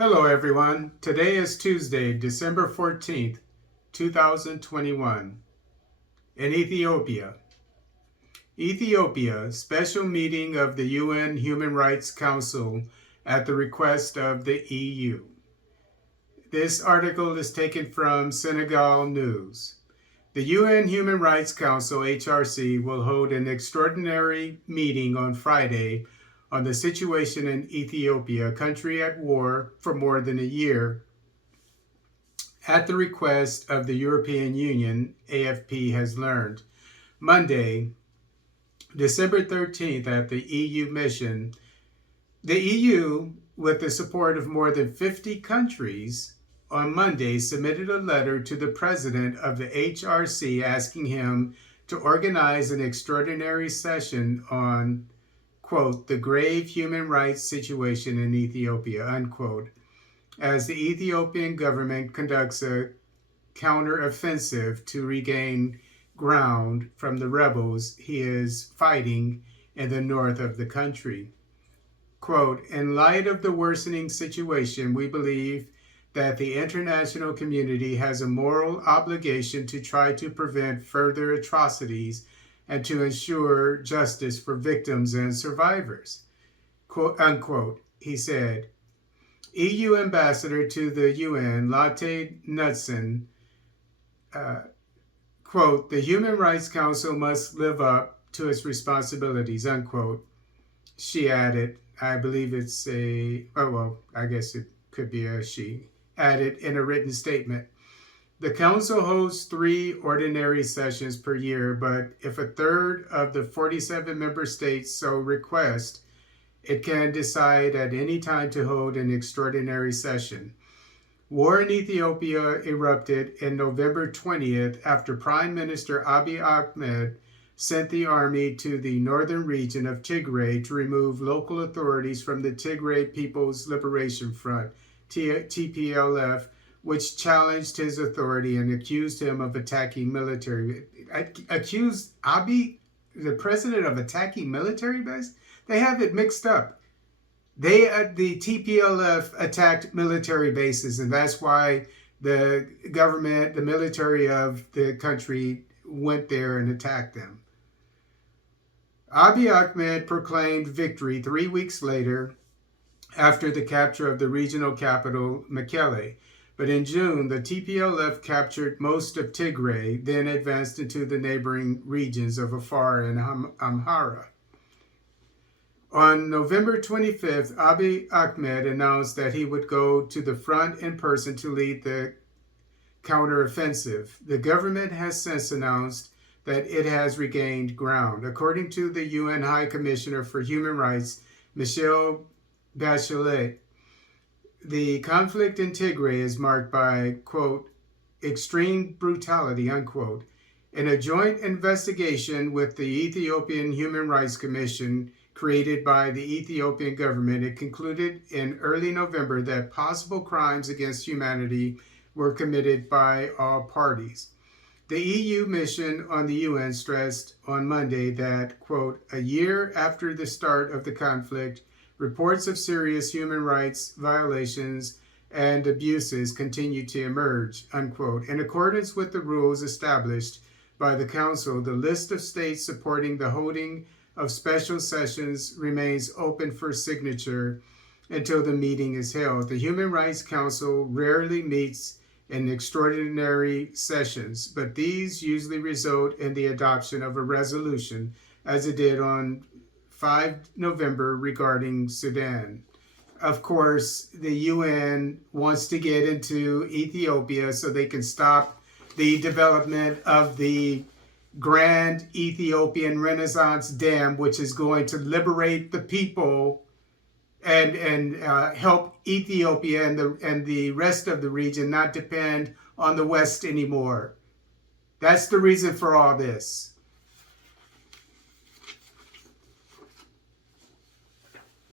Hello everyone. Today is Tuesday, December 14th, 2021. In Ethiopia. Ethiopia, special meeting of the UN Human Rights Council at the request of the EU. This article is taken from Senegal News. The UN Human Rights Council, HRC, will hold an extraordinary meeting on Friday on the situation in Ethiopia, a country at war for more than a year, at the request of the European Union, AFP has learned. Monday, December 13th, at the EU mission, the EU, with the support of more than 50 countries, on Monday submitted a letter to the president of the HRC asking him to organize an extraordinary session on, quote, the grave human rights situation in Ethiopia, unquote, as the Ethiopian government conducts a counteroffensive to regain ground from the rebels he is fighting in the north of the country. Quote, in light of the worsening situation, we believe that the international community has a moral obligation to try to prevent further atrocities and to ensure justice for victims and survivors, quote, unquote, he said. EU Ambassador to the UN, Lotte Knudsen, quote, the Human Rights Council must live up to its responsibilities, unquote. She added, I believe it's I guess it could be a she, added in a written statement. The Council holds 3 ordinary sessions per year, but if a third of the 47 member states so request, it can decide at any time to hold an extraordinary session. War in Ethiopia erupted in November 20th after Prime Minister Abiy Ahmed sent the army to the northern region of Tigray to remove local authorities from the Tigray People's Liberation Front, TPLF, which challenged his authority and accused him of attacking military. Accused Abiy, the president, of attacking military base? They have it mixed up. The TPLF attacked military bases, and that's why the government, the military of the country went there and attacked them. Abiy Ahmed proclaimed victory 3 weeks later after the capture of the regional capital, Mekelle. But in June, the TPLF captured most of Tigray, then advanced into the neighboring regions of Afar and Amhara. On November 25th, Abiy Ahmed announced that he would go to the front in person to lead the counteroffensive. The government has since announced that it has regained ground. According to the UN High Commissioner for Human Rights, Michelle Bachelet, the conflict in Tigray is marked by, quote, extreme brutality, unquote. In a joint investigation with the Ethiopian Human Rights Commission created by the Ethiopian government, it concluded in early November that possible crimes against humanity were committed by all parties. The EU mission on the UN stressed on Monday that, quote, a year after the start of the conflict, reports of serious human rights violations and abuses continue to emerge, unquote. In accordance with the rules established by the Council, the list of states supporting the holding of special sessions remains open for signature until the meeting is held. The Human Rights Council rarely meets in extraordinary sessions, but these usually result in the adoption of a resolution, as it did on 5 November regarding Sudan. Of course, the UN wants to get into Ethiopia so they can stop the development of the Grand Ethiopian Renaissance Dam, which is going to liberate the people and help Ethiopia and the rest of the region not depend on the West anymore. That's the reason for all this.